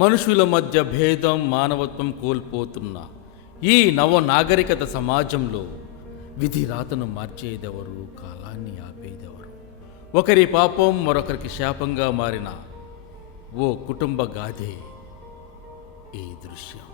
మనుషుల మధ్య భేదం మానవత్వం కోల్పోతున్న ఈ నవనాగరికత సమాజంలో విధి రాతను మార్చేదెవరు, కాలాన్ని ఆపేదెవరు? ఒకరి పాపం మరొకరికి శాపంగా మారిన ఓ కుటుంబ గాథే ఈ దృశ్యం.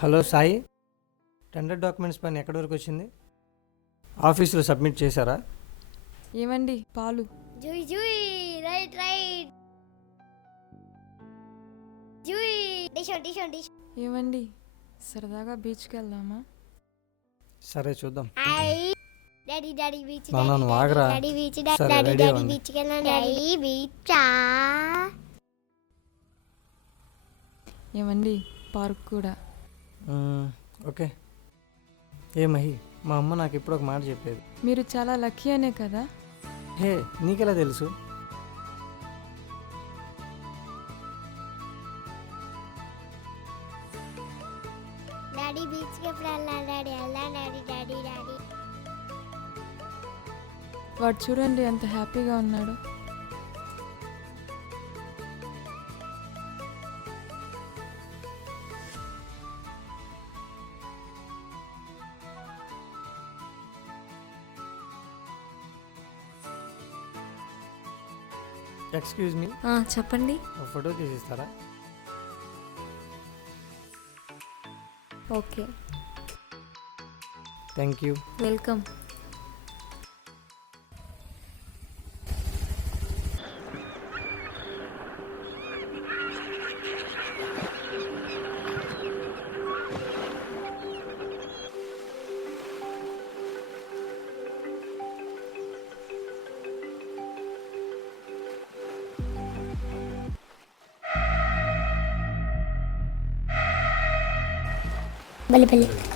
హలో సాయి, టెండర్ డాక్యుమెంట్స్ పైన ఎక్కడి వరకు వచ్చింది? ఆఫీసులో సబ్మిట్ చేశారా? ఏమండి పాలు? జూయ్ జూయ్, రైట్ రైట్, జూయ్ డిష్. ఏమండి సరదాగా బీచ్కి వెళ్దామా? సరే చూద్దాం. డాడీ బీచ్, నాన్న నువ్వు ఆగరా. డాడీ బీచ్, సరే, డాడీ రెడీ అవ్వండి. బీచ్కి వెళ్ళాను, డాడీ బీచ్. ఏమండి పార్క్ కూడా. ఓకే. ఏ మహి, మా అమ్మ నాకు ఇప్పుడు ఒక మాట చెప్పేది. మీరు చాలా లక్కీ అనే కదా. హే, నీకెలా తెలుసు? డాడీ బీచ్కి ఎప్పుడు వెళ్ళాను డాడీ, డాడీ. వాడు చూడండి ఎంత హ్యాపీగా ఉన్నాడు. ఎక్స్క్యూజ్ మీ, చెప్పండి. ఒక ఫోటో తీసిస్తారా? Okay, thank you. Welcome.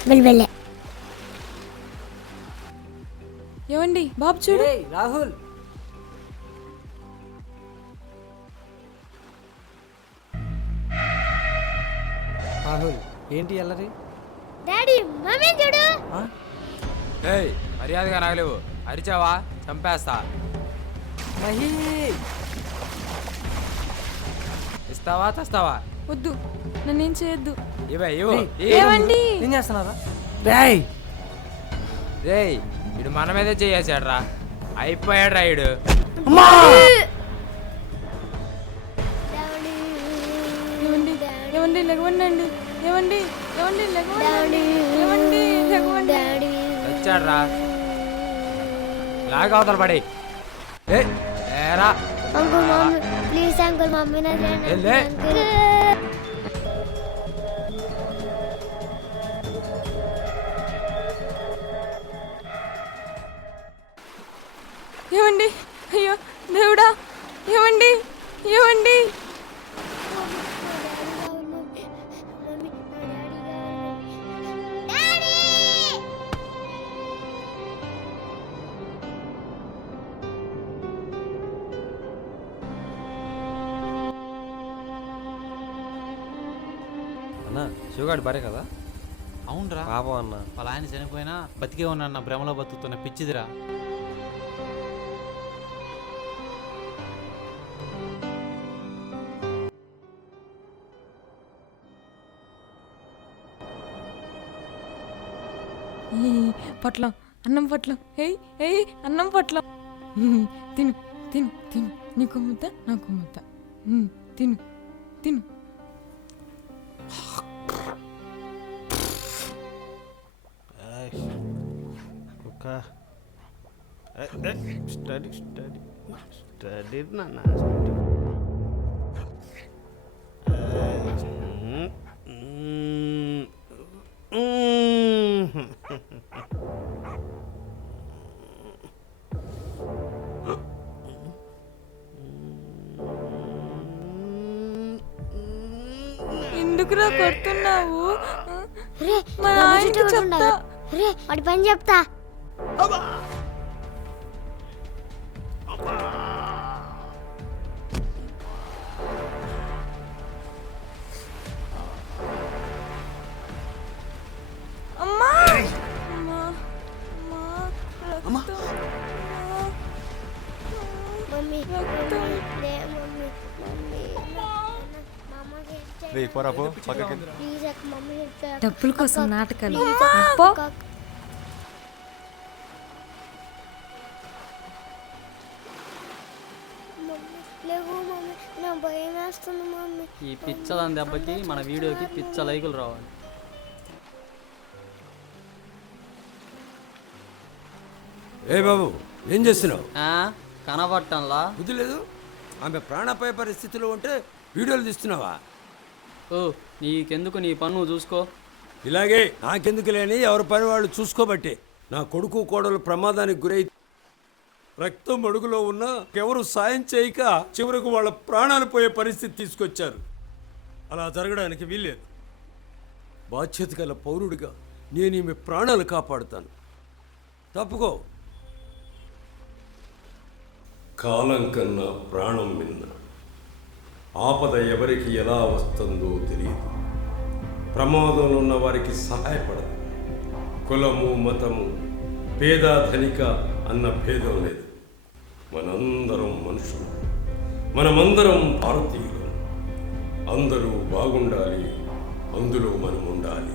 Bell. ఏమండి బాబు చూడు. రాహుల్, రాహుల్ ఏంటి అల్లరి? డాడీ మమ్మీ చూడు. ఏయ్, మర్యాదగా నాగలేవు. అరిచావా చంపేస్తా. మహి, ఇస్తావా తెస్తావా? వద్దు, నన్నేం చేయొద్దు. ఇవ్వు. ఏమండి ఏం చేస్తున్నారా? రేయ్, రేయ్, ఇడు మన మీదే చేసాడ్రా. అయిపోయాడు రా ఇడు. ఏమండి ఏమండి లెగవండి. ఏమండి లెగవండి. ఏమండి లెగవండి. వచ్చాడ్రా. లాగా అవతల పడి. ఏరా uncle mummy please, uncle mummy నా వెళ్ళే. ఏమండి, అయ్యో దేవుడా, ఏమండి. అన్నా, శివగాడి భార్య కదా? అవునరా పాపం అన్న. వాళ్ళ ఆయన చనిపోయినా బతికే ఉన్నా భ్రమలో బతుకుతున్న పిచ్చిదిరా. పొట్లం, అన్నం పొట్లం. ఏయ్ అన్నం పొట్లం. తిను తిను తిను, నీకు ముద్ద నాకు ముద్ద. తిను తిను. స్టడీ నాన్న. ఎందుకురా కొడుతున్నావు రే మా నాయనకి చెప్తా రే వాడి పని చెప్తా అమ్మా అమ్మా అమ్మా రక్తం. మమ్మీ రక్తం. లే మమ్మీ మమ్మీ మా అమ్మకి help రేయ్ పోరా పో పక్కకి చేయి. ప్లీజ్ అక్క మమ్మీ help చేయి. డబ్బుల కోసం నాటకాలు ప్లీజ్ పో. అక్క. మమ్మీ లేవు మమ్మీ నా భయం వేస్తుంది మమ్మీ ఈ పిచ్చదాని దెబ్బకి మన వీడియోకి పిచ్చ లైకులు రావాలి. ఏ బాబు ఏం చేస్తున్నావు? కనబట్టంలా బుద్ధి లేదు. ఆమె ప్రాణాపాయ పరిస్థితిలో ఉంటే వీడియోలు తీస్తున్నావా? ఓ నీకెందుకు నీ పన్ను చూసుకో. ఇలాగే నాకెందుకు లేని ఎవరి పని వాళ్ళు చూసుకోబట్టే నా కొడుకు కోడలు ప్రమాదానికి గురై రక్తం అడుగులో ఉన్నా ఎవరు సాయం చేయక చివరకు వాళ్ళ ప్రాణాలు పోయే పరిస్థితి తీసుకొచ్చారు. అలా జరగడానికి వీల్లేదు. బాధ్యత గల పౌరుడిగా నేను ఈమె ప్రాణాలు కాపాడుతాను. తప్పుకో. కాలం కన్నా ప్రాణం మిన్న. ఆపద ఎవరికి ఎలా వస్తుందో తెలియదు. ప్రమాదంలో ఉన్న వారికి సహాయపడదు. కులము మతము పేద ధనిక అన్న భేదం లేదు. మనందరం మనుషులు, మనమందరం భారతీయులు. అందరూ బాగుండాలి, అందులో మనం ఉండాలి.